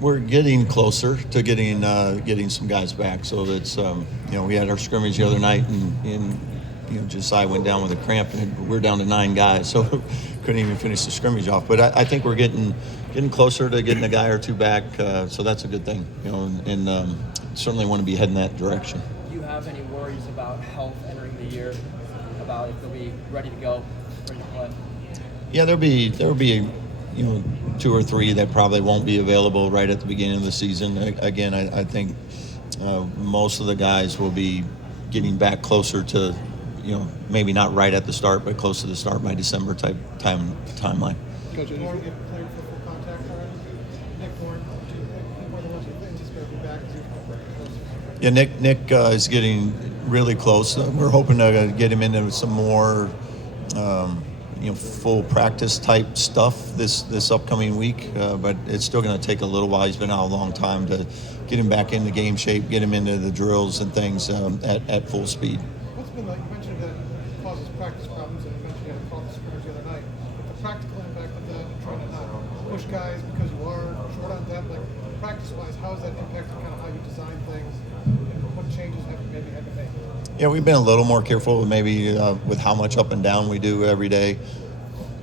We're getting closer to getting some guys back. So it's we had our scrimmage the other night, and Josiah went down with a cramp, and we're down to 9 guys, so couldn't even finish the scrimmage off. But I think we're getting closer to getting a guy or two back. So that's a good thing, and certainly want to be heading that direction. Do you have any worries about health entering the year? About if they'll be ready to go, ready to play? Yeah, there'll be 2 or 3 that probably won't be available right at the beginning of the season. Again, I think most of the guys will be getting back closer to, maybe not right at the start, but close to the start by December type timeline. Coach, played for full contact already? Nick Warren, one of the ones who anticipate being back. Yeah, Nick is getting really close. We're hoping to get him into some more full practice type stuff this upcoming week, but it's still going to take a little while. He's been out a long time to get him back into game shape, get him into the drills and things at full speed. What's been like? You mentioned that it causes practice problems, and you mentioned you had a call the scrimmage the other night. But the practical impact of that, and trying to not push guys because you are short on depth, like practice-wise, how has that impacted kind of how you design things, and what changes have you maybe had to make? Yeah, we've been a little more careful maybe with how much up and down we do every day.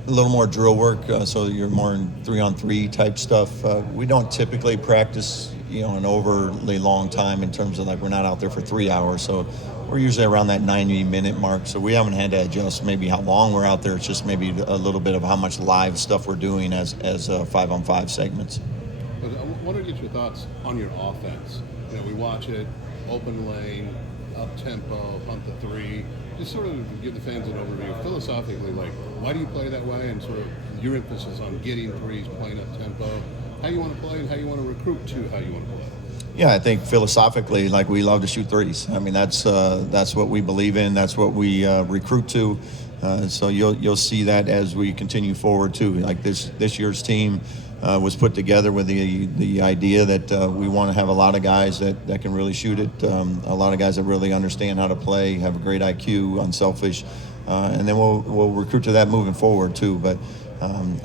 A little more drill work, so you're more in 3-on-3 type stuff. We don't typically practice, an overly long time in terms of like we're not out there for 3 hours. So we're usually around that 90-minute mark. So we haven't had to adjust maybe how long we're out there. It's just maybe a little bit of how much live stuff we're doing as 5-on-5 segments. But I want to get your thoughts on your offense. We watch it, open lane, up tempo, hunt the 3. Just sort of give the fans an overview philosophically, like why do you play that way, and sort of your emphasis on getting 3s, playing up tempo, how you want to play and how you want to recruit to how you want to play. Yeah, I think philosophically, like we love to shoot 3s. I mean, that's what we believe in. That's what we recruit to. So you'll see that as we continue forward too. Like this year's team was put together with the idea that we want to have a lot of guys that can really shoot it, a lot of guys that really understand how to play, have a great IQ, unselfish, and then we'll recruit to that moving forward too. But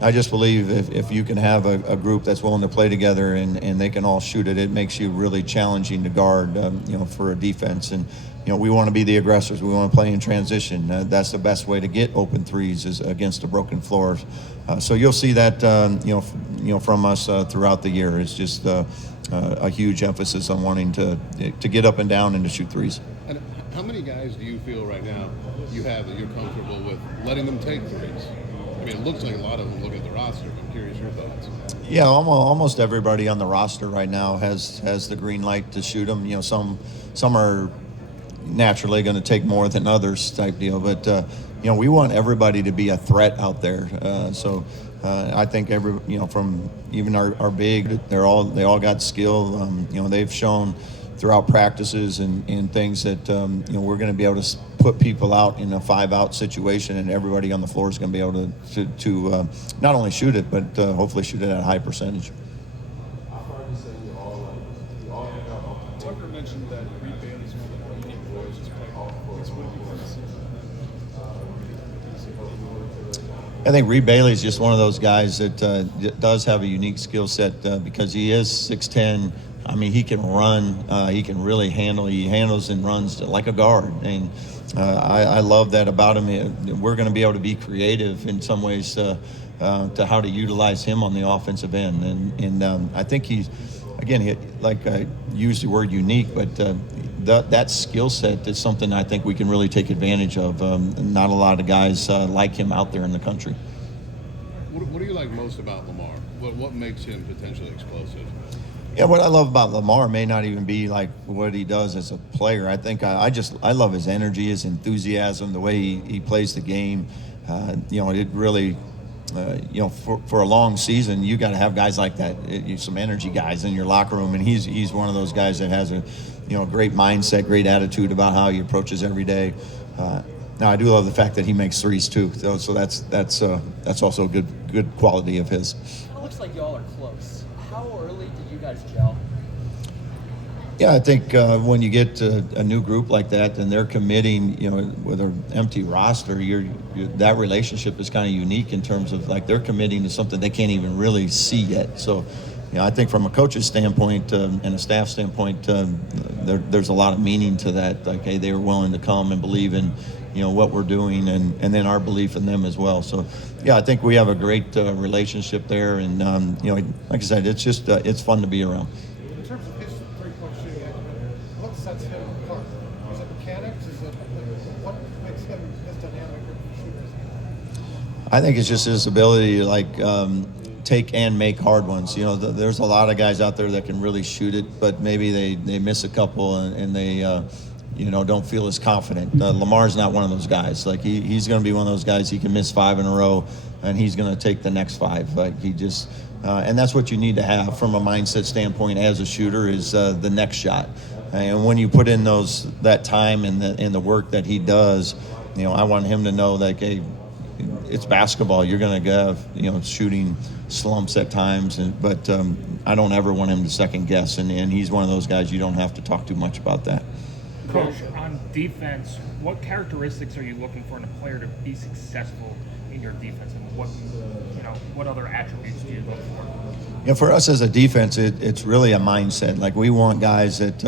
I just believe if you can have a group that's willing to play together and they can all shoot it, it makes you really challenging to guard, for a defense. And we want to be the aggressors. We want to play in transition. That's the best way to get open 3s is against a broken floor. So you'll see that, from us throughout the year. It's just a huge emphasis on wanting to get up and down and to shoot 3s. And how many guys do you feel right now you have that you're comfortable with letting them take 3s? I mean, it looks like a lot of them look at the roster. I'm curious your thoughts. Yeah, almost everybody on the roster right now has the green light to shoot them. Some are naturally going to take more than others type deal, but we want everybody to be a threat out there. So I think from even our big, they all got skill. They've shown throughout practices and things that we're going to be able to put people out in a 5-out situation, and everybody on the floor is going to be able to not only shoot it, but hopefully shoot it at a high percentage. Tucker mentioned that Reed Bailey's one of the more unique players who's playing all fours. What do you want to see? I think Reed Bailey is just one of those guys that does have a unique skill set because he is 6'10". I mean, he can run. He can really handle. He handles and runs like a guard. And I love that about him. We're going to be able to be creative in some ways to how to utilize him on the offensive end. And I think he's, again, like I used the word unique, but that skill set is something I think we can really take advantage of. Not a lot of guys like him out there in the country. What do you like most about Lamar? What makes him potentially explosive? Yeah, what I love about Lamar may not even be like what he does as a player. I think I love his energy, his enthusiasm, the way he plays the game. It really, for a long season, you got to have guys like that, some energy guys in your locker room, and he's one of those guys that has a great mindset, great attitude about how he approaches every day. Now I do love the fact that he makes 3s too, so that's also a good quality of his. It looks like y'all are close. How early did you guys gel? Yeah, I think when you get a new group like that and they're committing, with an empty roster, that relationship is kind of unique in terms of like they're committing to something they can't even really see yet. So I think from a coach's standpoint and a staff standpoint, there's a lot of meaning to that. Like, hey, they were willing to come and believe in, what we're doing, and then our belief in them as well. So, yeah, I think we have a great relationship there, and like I said, it's just it's fun to be around. In terms of his three-point shooting acumen, what sets him apart? Is it mechanics? Is it what makes him his dynamic shooter? I think it's just his ability to take and make hard ones. There's a lot of guys out there that can really shoot it, but maybe they miss a couple and they don't feel as confident. Lamar's not one of those guys. Like he's going to be one of those guys. He can miss 5 in a row, and he's going to take the next 5. Like he just, and that's what you need to have from a mindset standpoint as a shooter is the next shot. And when you put in that time and the work that he does, I want him to know that, hey, it's basketball. You're going to have shooting slumps at times, but I don't ever want him to second guess. And he's one of those guys you don't have to talk too much about that. Coach, on defense, what characteristics are you looking for in a player to be successful in your defense, and what other attributes do you look for? For us as a defense, it's really a mindset. Like we want guys that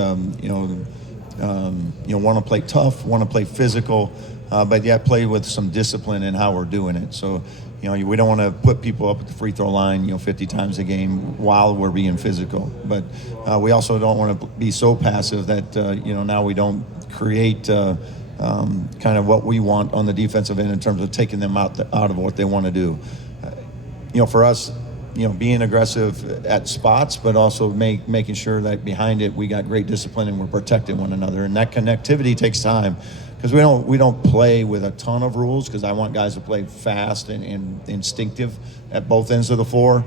want to play tough, want to play physical, but yet play with some discipline in how we're doing it. So we don't want to put people up at the free throw line 50 times a game while we're being physical. But we also don't want to be so passive that now we don't create kind of what we want on the defensive end in terms of taking them out of what they want to do. For us, being aggressive at spots, but also making sure that behind it we got great discipline and we're protecting one another. And that connectivity takes time. Because we don't play with a ton of rules, because I want guys to play fast and instinctive at both ends of the floor.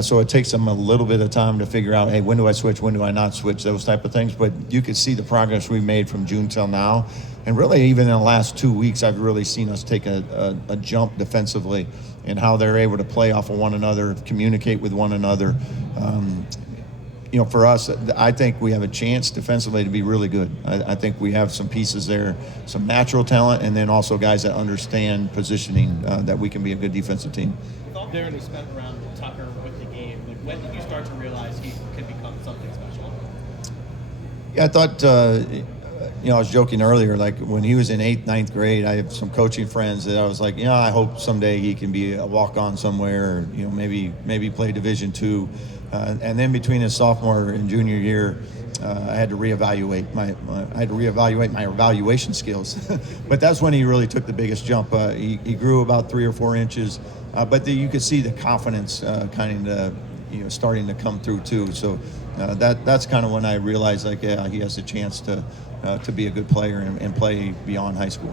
So it takes them a little bit of time to figure out, hey, when do I switch, when do I not switch, those type of things. But you could see the progress we've made from June till now. And really, even in the last 2 weeks, I've really seen us take a jump defensively in how they're able to play off of one another, communicate with one another. For us, I think we have a chance defensively to be really good. I think we have some pieces there, some natural talent, and then also guys that understand positioning, that we can be a good defensive team. With all Darren has spent around Tucker with the game, when did you start to realize he could become something special? Yeah, I thought, I was joking earlier, like when he was in 8th, 9th grade, I have some coaching friends that I was like, I hope someday he can be a walk-on somewhere, maybe play Division II. And then between his sophomore and junior year, I had to reevaluate my evaluation skills. But that's when he really took the biggest jump. He grew about 3 or 4 inches, but you could see the confidence kind of starting to come through too. So that's kind of when I realized, like, yeah, he has a chance to be a good player and play beyond high school.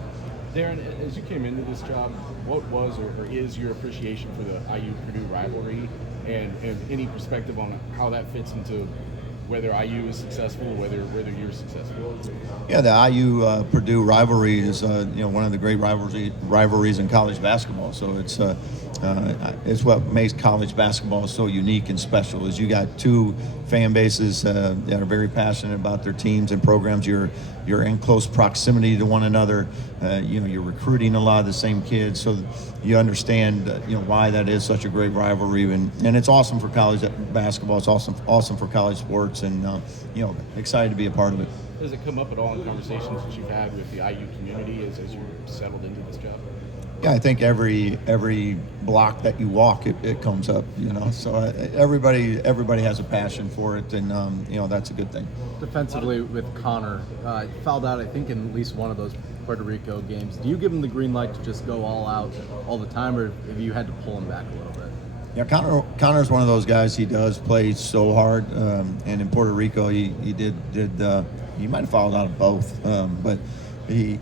Darren, as you came into this job, what was or is your appreciation for the IU-Purdue rivalry, and any perspective on how that fits into whether IU is successful, whether you're successful? Yeah, the IU-Purdue rivalry is one of the great rivalries in college basketball. So it's what makes college basketball so unique and special. Is you got two fan bases that are very passionate about their teams and programs. You're in close proximity to one another. You're recruiting a lot of the same kids, so you understand why that is such a great rivalry, and it's awesome for college basketball. It's awesome for college sports, and excited to be a part of it. Does it come up at all in conversations that you've had with the IU community as you're settled into this job? Yeah, I think every block that you walk, it comes up. So everybody has a passion for it, and that's a good thing. Defensively with Connor, fouled out I think in at least one of those Puerto Rico games. Do you give him the green light to just go all out all the time, or have you had to pull him back a little bit? Yeah, Connor's one of those guys. He does play so hard, and in Puerto Rico he might have fouled out of both, but he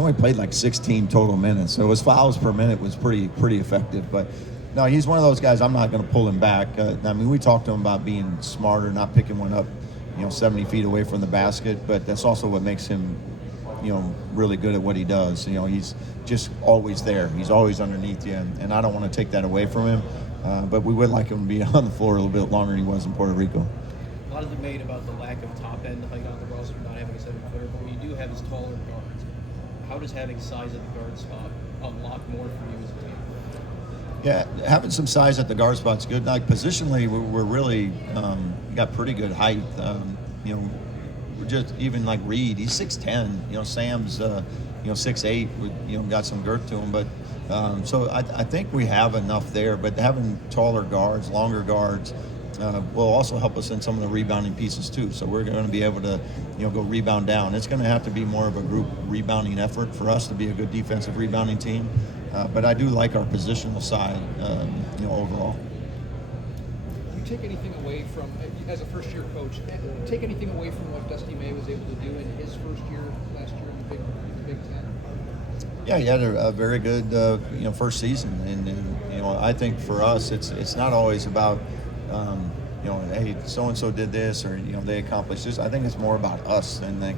only played like 16 total minutes, so his fouls per minute was pretty effective. But no, he's one of those guys. I'm not going to pull him back. We talked to him about being smarter, not picking one up 70 feet away from the basket, but that's also what makes him really good at what he does. He's just always there. He's always underneath you, and I don't want to take that away from him, but we would like him to be on the floor a little bit longer than he was in Puerto Rico. A lot of debate about the lack of top end height on the roster, not having a 7-footer, but when you do have his taller guards, how does having size at the guard spot unlock more for you as a team? Yeah, having some size at the guard spot's good. Like positionally, we're really got pretty good height. You know, we're just even like Reed, he's 6'10". You know, Sam's 6'8". You know, got some girth to him, but so I think we have enough there. But having taller guards, longer guards, will also help us in some of the rebounding pieces too. So we're going to be able to, go rebound down. It's going to have to be more of a group rebounding effort for us to be a good defensive rebounding team. But I do like our positional side, overall. You take anything away from, as a first-year coach, take anything away from what Dusty May was able to do in his first year last year in the Big Ten? Yeah, he had a very good, first season, and I think for us, it's not always about, hey, so and so did this, or they accomplished this. I think it's more about us, and like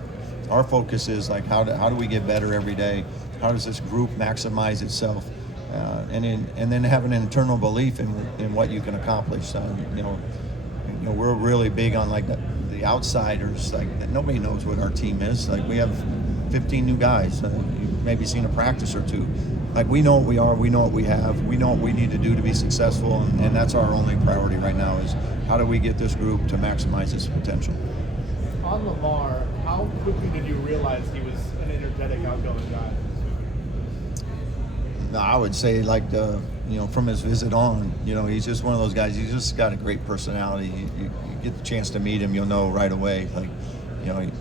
our focus is like how do we get better every day? How does this group maximize itself? And then have an internal belief in what you can accomplish. We're really big on like the outsiders. Like nobody knows what our team is. Like we have 15 new guys. You've maybe seen a practice or two. Like we know what we are. We know what we have. We know what we need to do to be successful. And that's our only priority right now is how do we get this group to maximize its potential. On Lamar, how quickly did you realize he was an energetic, outgoing guy? No, I would say from his visit on, he's just one of those guys. He's just got a great personality. You get the chance to meet him, you'll know right away.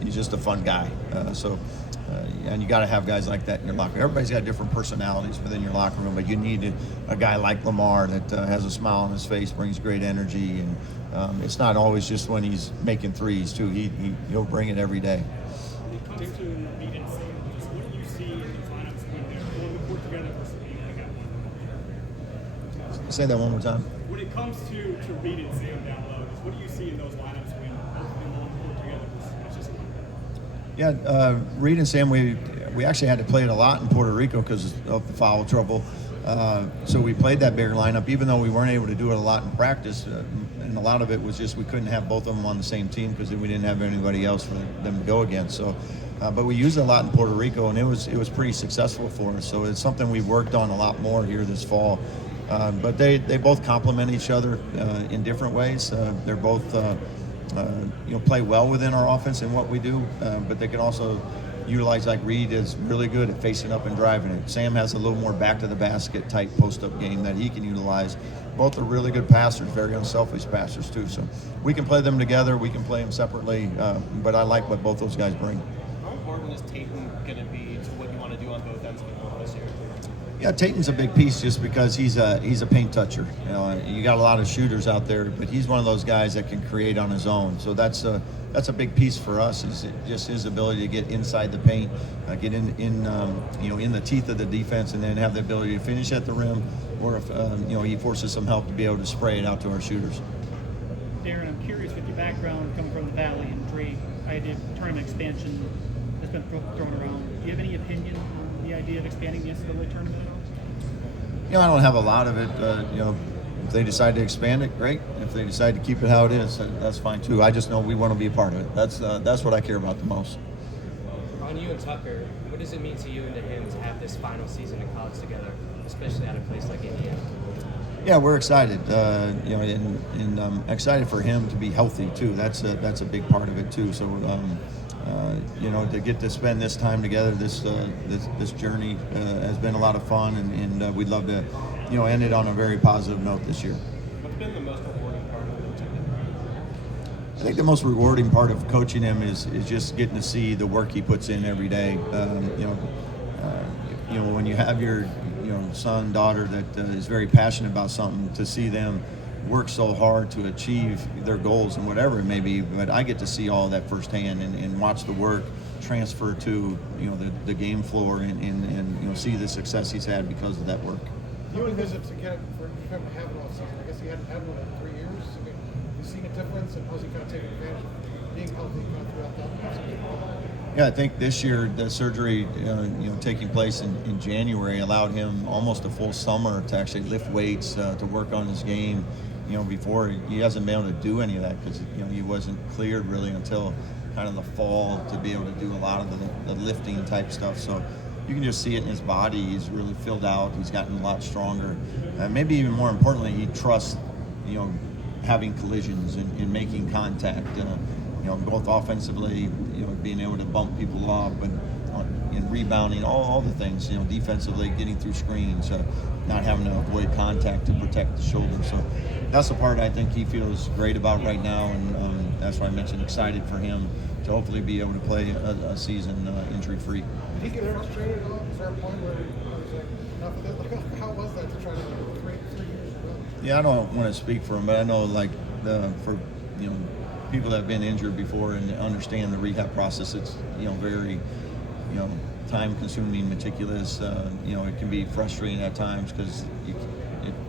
He's just a fun guy. And you got to have guys like that in your locker room. Everybody's got different personalities within your locker room, but you need a guy like Lamar that has a smile on his face, brings great energy, and it's not always just when he's making threes too. He'll bring it every day. When it comes to Reed and Sam, what do you see in the lineups when they're on the court together versus being like that? Say that one more time. When it comes to Reed and Sam down low, what do you see in those lineups when both of them on the court together versus just Yeah, Reed and Sam, we actually had to play it a lot in Puerto Rico because of the foul trouble. So we played that bigger lineup, even though we weren't able to do it a lot in practice. And a lot of it was just we couldn't have both of them on the same team because we didn't have anybody else for them to go against. So, but we used it a lot in Puerto Rico, and it was pretty successful for us. So it's something we've worked on a lot more here this fall. But they both complement each other in different ways. They're both play well within our offense and what we do, but they can also utilize, like Reed is really good at facing up and driving it. Sam has a little more back to the basket type post-up game that he can utilize. Both are really good passers, very unselfish passers too. So we can play them together, we can play them separately, but I like what both those guys bring. How important is Tatum going to be to what you want to do on both ends of the ball this year? Yeah, Tatum's a big piece just because he's a paint toucher. You got a lot of shooters out there, but he's one of those guys that can create on his own. So that's a big piece for us. Is just his ability to get inside the paint, get in the teeth of the defense, and then have the ability to finish at the rim, or if he forces some help to be able to spray it out to our shooters. Darren, I'm curious with your background coming from the Valley and Drake, idea of tournament expansion has been thrown around. Do you have any opinion on the idea of expanding the NCAA tournament at all? I don't have a lot of it. If they decide to expand it, great. If they decide to keep it how it is, that's fine too. I just know we want to be a part of it. That's what I care about the most. On you and Tucker, what does it mean to you and to him to have this final season in college together, especially at a place like Indiana? Yeah, we're excited. And I'm excited for him to be healthy too. That's a big part of it too. So, to get to spend this time together, this journey has been a lot of fun, and we'd love to, end it on a very positive note this year. What's been the most rewarding part of coaching him? I think the most rewarding part of coaching him is just getting to see the work he puts in every day. When you have your son, daughter that is very passionate about something, to see them work so hard to achieve their goals and whatever it may be, but I get to see all that firsthand and watch the work transfer to the game floor and see the success he's had because of that work. You envisioned to get for him to have an off season. I guess he hadn't had one in 3 years. I mean, you've seen a difference, and how's he kind of taking advantage of being healthy throughout that season? Yeah, I think this year the surgery, taking place in January allowed him almost a full summer to actually lift weights, to work on his game. Before he hasn't been able to do any of that because he wasn't cleared really until kind of the fall to be able to do a lot of the lifting type stuff. So you can just see it in his body. He's really filled out. He's gotten a lot stronger. Maybe even more importantly, he trusts, having collisions and making contact. Both offensively, being able to bump people off, but in rebounding, all the things. Defensively, getting through screens, not having to avoid contact to protect the shoulder. So that's the part I think he feels great about right now, and that's why I mentioned excited for him to hopefully be able to play a season injury-free. Did he get frustrated at all? Is there a point where he was like, enough of this? Like, how was that to try to get 3 years in a row? Yeah, I don't want to speak for him, but I know for people that have been injured before and understand the rehab process, it's very time-consuming, meticulous. It can be frustrating at times because it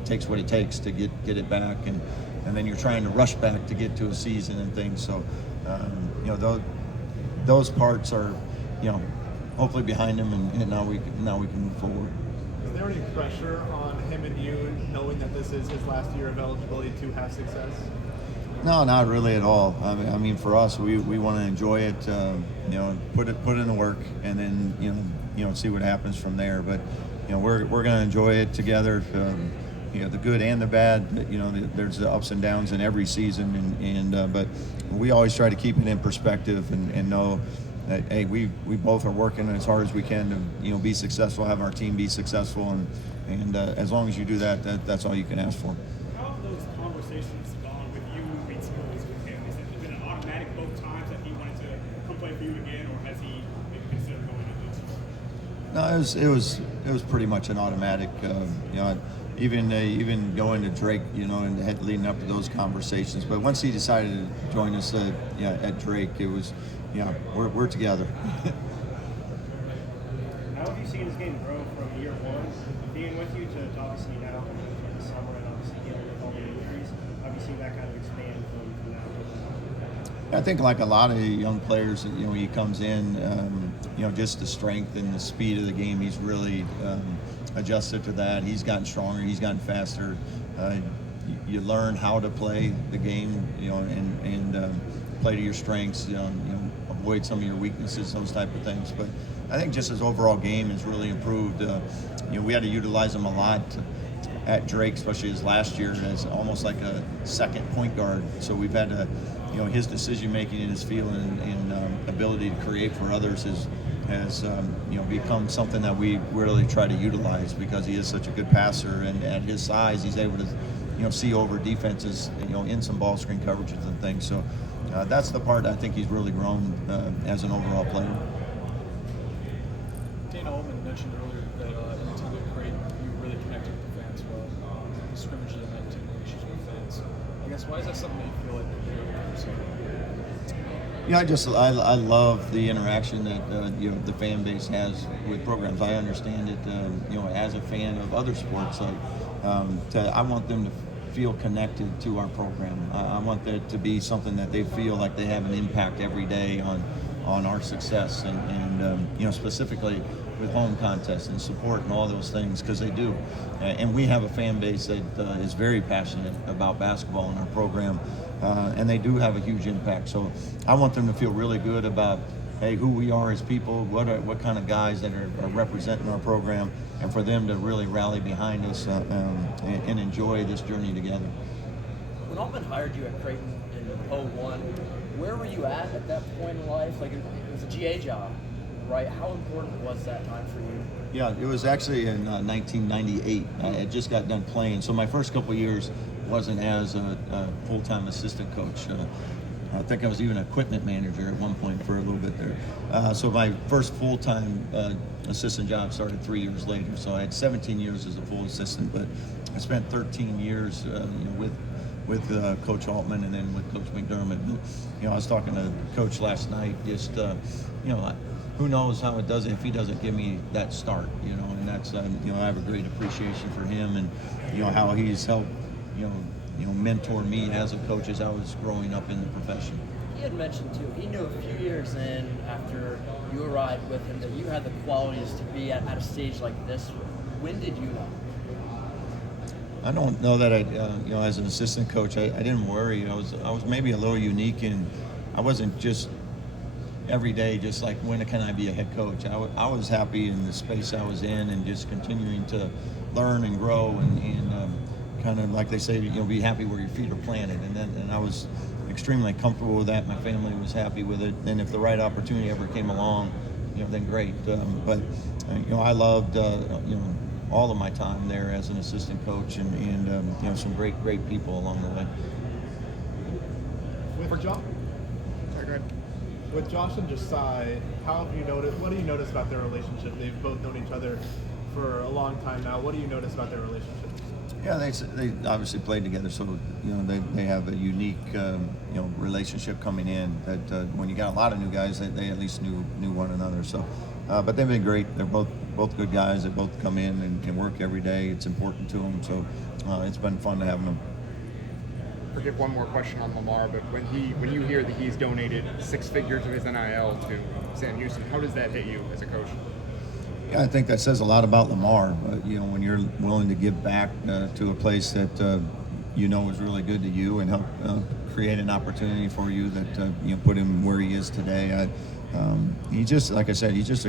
takes what it takes to get it back, and then you're trying to rush back to get to a season and things. So those parts are hopefully behind him, and now we can move forward. Is there any pressure on him and you knowing that this is his last year of eligibility to have success? No, not really at all. I mean, for us, we want to enjoy it. Put in the work, and then see what happens from there. But we're going to enjoy it together. The good and the bad. There's the ups and downs in every season, but we always try to keep it in perspective and know that, hey, we both are working as hard as we can to be successful, have our team be successful, and as long as you do that's all you can ask for. How have those conversations gone with you moving schools with him? Has it been an automatic both times that he wanted to come play for you again, or has he maybe considered going to this? No, it was pretty much an automatic. Even going to Drake, and leading up to those conversations. But once he decided to join us, at Drake, it was, we're together. How have you seen this game grow from year one, being with you, to obviously now in the summer and obviously dealing with all the injuries? How have you seen that kind of expand from that? I think like a lot of young players, he comes in, just the strength and the speed of the game, he's really adjusted to that. He's gotten stronger, he's gotten faster. You learn how to play the game, and play to your strengths, avoid some of your weaknesses, those type of things. But I think just his overall game has really improved. We had to utilize him a lot at Drake, especially his last year, as almost like a second point guard. So we've had to, his decision making in his field and ability to create for others has become something that we really try to utilize, because he is such a good passer, and at his size, he's able to see over defenses, in some ball screen coverages and things. So that's the part I think he's really grown as an overall player. Dana Ullman mentioned earlier that in the team at Creighton, you really connected with the fans well. The scrimmage that meant to issues with fans. I guess, why is that something that you feel like you're doing for yourself? I love the interaction that the fan base has with programs. I understand it, as a fan of other sports. I want them to feel connected to our program. I want there to be something that they feel like they have an impact every day on our success, and specifically with home contests and support and all those things, because they do. And we have a fan base that is very passionate about basketball in our program, and they do have a huge impact. So I want them to feel really good about, hey, who we are as people, what kind of guys that are representing our program, and for them to really rally behind us and enjoy this journey together. When Altman hired you at Creighton in 2001, where were you at that point in life? Like, it was a GA job, right? How important was that time for you? Yeah, it was actually in 1998. I had just got done playing, so my first couple of years wasn't as a full-time assistant coach. I think I was even equipment manager at one point for a little bit there. So my first full-time assistant job started 3 years later. So I had 17 years as a full assistant, but I spent 13 years with Coach Altman and then with Coach McDermott. But, I was talking to Coach last night, just, who knows how it does if he doesn't give me that start, and that's, I have a great appreciation for him and, how he's helped, mentor me as a coach as I was growing up in the profession. He had mentioned too, he knew a few years in after you arrived with him that you had the qualities to be at a stage like this. When did you know? I don't know that as an assistant coach, I didn't worry. I was maybe a little unique in, I wasn't just, every day, just like, when can I be a head coach? I was happy in the space I was in and just continuing to learn and grow and kind of, like they say, be happy where your feet are planted. And I was extremely comfortable with that. My family was happy with it. And if the right opportunity ever came along, then great. But I loved all of my time there as an assistant coach and some great people along the way. With Josh, sorry, go ahead. With Josh and Josiah, what do you notice about their relationship? They've both known each other for a long time now. What do you notice about their relationship? Yeah, they obviously played together, so they have a unique relationship coming in. That when you got a lot of new guys, they at least knew one another. So, but they've been great. They're both good guys. They both come in and work every day. It's important to them. So it's been fun to have them. Forget one more question on Lamar, but when you hear that he's donated 6 figures of his NIL to Sam Houston, how does that hit you as a coach? Yeah, I think that says a lot about Lamar. When you're willing to give back to a place that is really good to you and help create an opportunity for you that put him where he is today. He just, like I said, he's just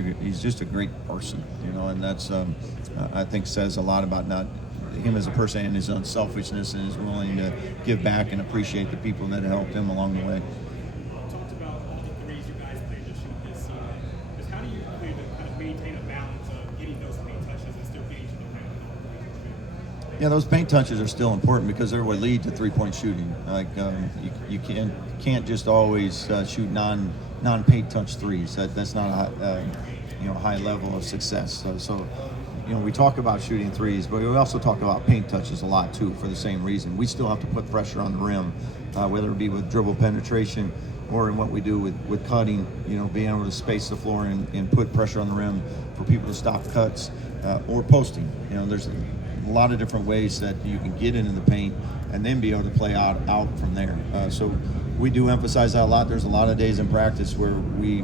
a great person, and that's I think says a lot about not him as a person and his unselfishness and is willing to give back and appreciate the people that helped him along the way. Talked about all the threes you guys played this season. Just how do you plan to kind of maintain a balance of getting those paint touches and still getting to the rim? Yeah, those paint touches are still important because they're what lead to three-point shooting. Like you can't just always shoot non-paint touch threes. That's not a high level of success. So we talk about shooting threes, but we also talk about paint touches a lot too for the same reason. We still have to put pressure on the rim, whether it be with dribble penetration or in what we do with cutting, being able to space the floor and put pressure on the rim for people to stop cuts or posting. There's a lot of different ways that you can get into the paint and then be able to play out from there. So we do emphasize that a lot. There's a lot of days in practice where we,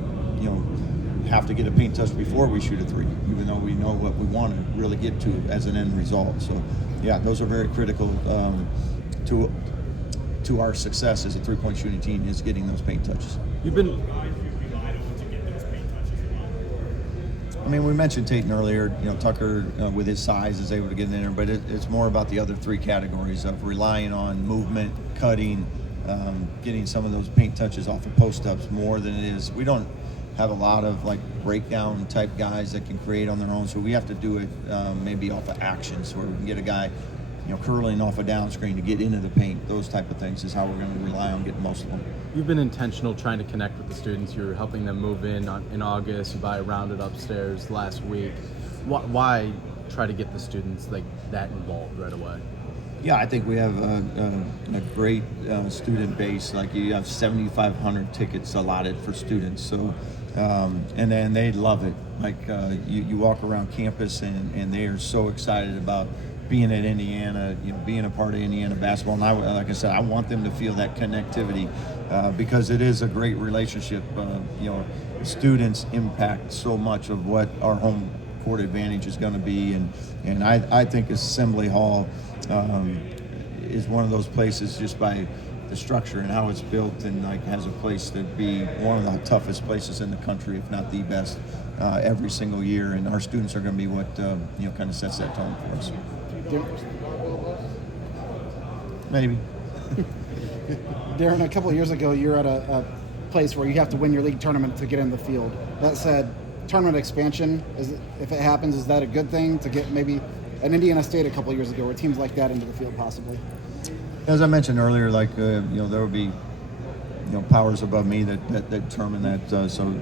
have to get a paint touch before we shoot a three, even though we know what we want to really get to as an end result. So, yeah, those are very critical to our success as a three-point shooting team is getting those paint touches. I mean, we mentioned Tatum earlier. Tucker with his size is able to get in there, but it's more about the other 3 categories of relying on movement, cutting, getting some of those paint touches off of post-ups more than it is. We don't have a lot of breakdown type guys that can create on their own, so we have to do it maybe off of actions where we can get a guy curling off a down screen to get into the paint. Those type of things is how we're going to rely on getting most of them. You've been intentional trying to connect with the students. You're helping them move in August. You buy a rounded upstairs last week. Why try to get the students that involved right away? Yeah, I think we have a great student base. You have 7,500 tickets allotted for students. So, and then they love it. You walk around campus and they are so excited about being at Indiana, being a part of Indiana basketball. And like I said, I want them to feel that connectivity because it is a great relationship. Students impact so much of what our home court advantage is going to be, and I think Assembly Hall is one of those places just by the structure and how it's built, and has a place to be one of the toughest places in the country, if not the best, every single year. And our students are going to be what kind of sets that tone for us. Maybe. Darren, a couple of years ago, you were at a place where you have to win your league tournament to get in the field. That said, tournament expansion, if it happens, is that a good thing to get maybe an Indiana State a couple of years ago or teams like that into the field possibly? As I mentioned earlier, there will be powers above me that determine that. So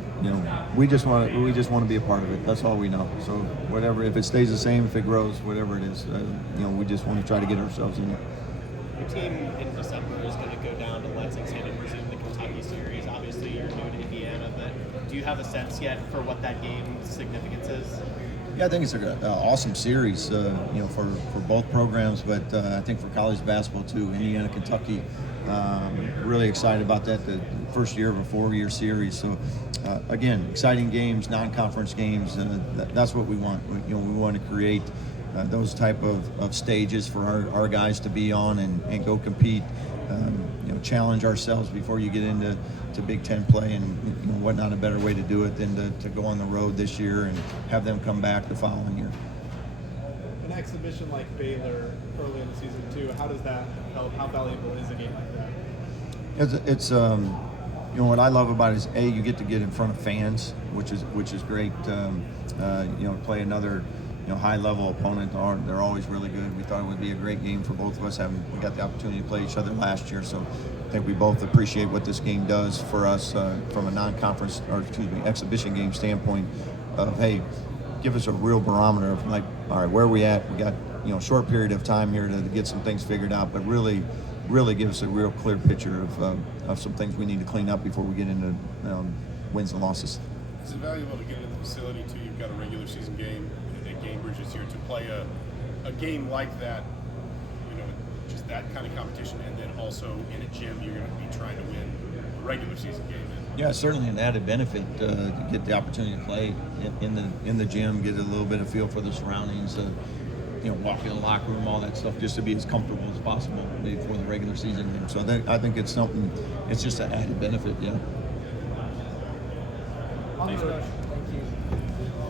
we just want to be a part of it. That's all we know. So whatever, if it stays the same, if it grows, whatever it is, we just want to try to get ourselves in it. Your team in December is going to go down to Lexington and resume the Kentucky series. Obviously, you're new to Indiana, but do you have a sense yet for what that game's significance is? Yeah, I think it's an awesome series, for both programs, but I think for college basketball too. Indiana, Kentucky, really excited about that. The first year of a 4-year series. So again, exciting games, non-conference games. That's what we want. We want to create those type of stages for our guys to be on and go compete. challenge ourselves before you get into Big Ten play, and what not a better way to do it than to go on the road this year and have them come back the following year. An exhibition like Baylor early in the season too, how does that help? How valuable is a game like that? It's what I love about it is you get to get in front of fans, which is great. Play another high level opponent. They're always really good. We thought it would be a great game for both of us. We got the opportunity to play each other last year, so I think we both appreciate what this game does for us from a non-conference exhibition game standpoint. Of hey, give us a real barometer of like, all right, where are we at? We got a short period of time here to get some things figured out, but really give us a real clear picture of some things we need to clean up before we get into wins and losses. Is it valuable to get into the facility too? You've got a regular season game at Cambridge this year to play a game like that, just that kind of competition, and then also in a gym you're going to be trying to win a regular season game. Yeah, certainly an added benefit to get the opportunity to play in the gym, get a little bit of feel for the surroundings, walk in the locker room, all that stuff, just to be as comfortable as possible before the regular season game. So I think it's something. It's just an added benefit. Yeah. On the